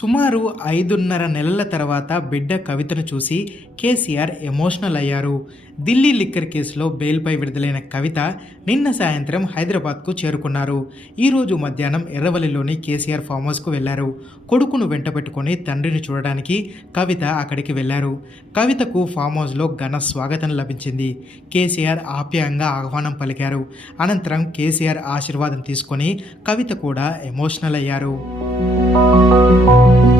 సుమారు ఐదున్నర నెలల తర్వాత బిడ్డ కవితను చూసి కేసీఆర్ ఎమోషనల్ అయ్యారు. ఢిల్లీ లిక్కర్ కేసులో బెయిల్పై విడుదలైన కవిత నిన్న సాయంత్రం హైదరాబాద్కు చేరుకున్నారు. ఈరోజు మధ్యాహ్నం ఎర్రవల్లిలోని కేసీఆర్ ఫామ్ హౌస్కు వెళ్ళారు. కొడుకును వెంట పెట్టుకుని తండ్రిని చూడడానికి కవిత అక్కడికి వెళ్ళారు. కవితకు ఫామ్ హౌస్లో ఘన స్వాగతం లభించింది. కేసీఆర్ ఆప్యాయంగా ఆహ్వానం పలికారు. అనంతరం కేసీఆర్ ఆశీర్వాదం తీసుకొని కవిత కూడా ఎమోషనల్ అయ్యారు. Música